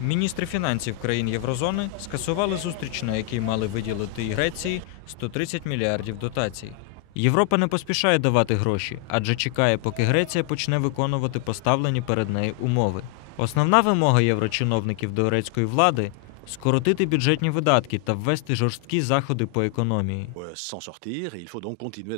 Міністри фінансів країн Єврозони скасували зустріч, на якій мали виділити і Греції 130 мільярдів дотацій. Європа не поспішає давати гроші, адже чекає, поки Греція почне виконувати поставлені перед нею умови. Основна вимога єврочиновників до грецької влади скоротити бюджетні видатки та ввести жорсткі заходи по економії.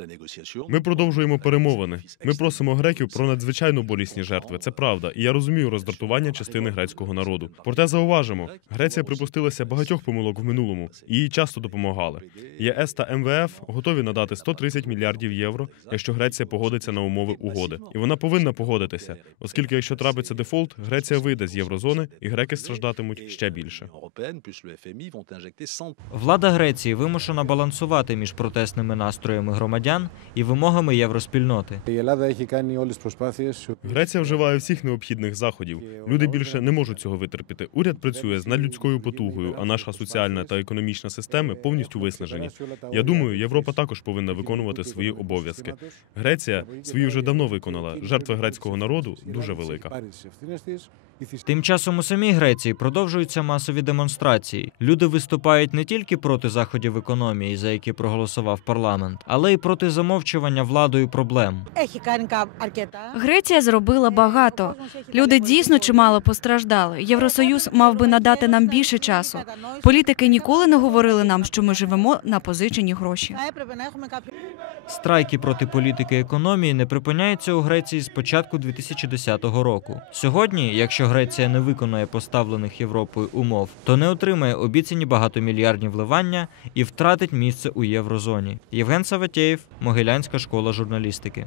négociation. Ми продовжуємо перемовини. Ми просимо греків про надзвичайно болісні жертви. Це правда, і я розумію роздратування частини грецького народу. Проте зауважимо, Греція припустилася багатьох помилок в минулому, і їй часто допомагали. ЄС та МВФ готові надати 130 мільярдів євро, якщо Греція погодиться на умови угоди. І вона повинна погодитися, оскільки якщо трапиться дефолт, Греція вийде з єврозони, і греки страждатимуть ще більше européenne plus le Влада Греції вимушена балансувати між протестними настроями громадян і вимогами євроспільноти. Греція вживає всіх необхідних заходів. Люди більше не можуть цього витерпіти. Уряд працює з надлюдською потугою, а наша соціальна та економічна системи повністю виснажені. Я думаю, Європа також повинна виконувати свої обов'язки. Греція свої вже давно виконала. Жертва грецького народу дуже велика. Тим часом у самій Греції продовжуються масові демонстрації. Люди виступають не тільки проти заходів економії, за які проголосував парламент, але й проти замовчування владою проблем. Греція зробила багато. Люди дійсно чимало постраждали. Євросоюз мав би надати нам більше часу. Політики ніколи не говорили нам, що ми живемо на позичені гроші. Страйки проти політики економії не припиняються у Греції з початку 2010 року. Сьогодні, якщо Греція не виконує поставлених Європою умов, то не отримає обіцяні багатомільярдні вливання і втратить місце у єврозоні. Євген Саватєєв, Могилянська школа журналістики.